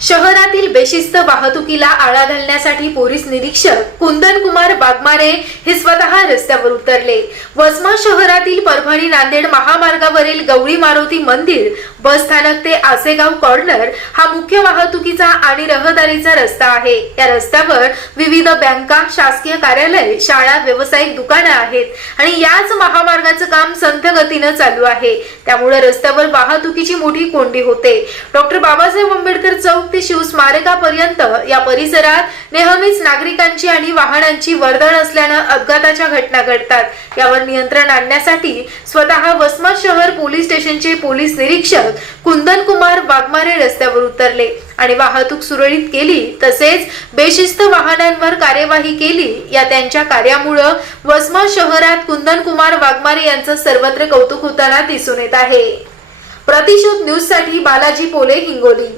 शहरातील बेशिस्त वाहतुकीला आळा घालण्यासाठी पोलीस निरीक्षक कुंदन कुमार बागमारे हे स्वतः रस्त्यावर उतरले. वसमा शहरातील परभणी नांदेड महामार्गावरील गवळी मारुती मंदिर बस स्थानक ते आसेगाव कॉर्नर हा मुख्य वाहतुकीचा आणि रहदारीचा रस्ता आहे. या रस्त्यावर विविध बँका शासकीय कार्यालय शाळा व्यावसायिक दुकानं आहेत आणि याच महामार्गाचं काम संत गतीनं चालू आहे. त्यामुळे रस्त्यावर वाहतुकीची मोठी कोंडी होते. डॉक्टर बाबासाहेब आंबेडकर चौक ते शिवस्मारकापर्यंत या परिसरात नेहमीच नागरिकांची आणि वाहनांची वर्दळ असल्यानं अपघाताच्या घटना घडतात. यावर नियंत्रण आणण्यासाठी स्वतः वसमत शहर पोलीस स्टेशनचे पोलीस निरीक्षक कुंदन कुमार वाघमारे रस्त्यावर उतरले आणि वाहतूक सुरळीत केली तसेच बेशिस्त वाहनांवर कार्यवाही केली. या त्यांच्या कार्यामुळं वसमत शहरात कुंदन कुमार वाघमारे यांचं सर्वत्र कौतुक होताना दिसून येत आहे. प्रतिशोध न्यूजसाठी बालाजी पोले हिंगोली.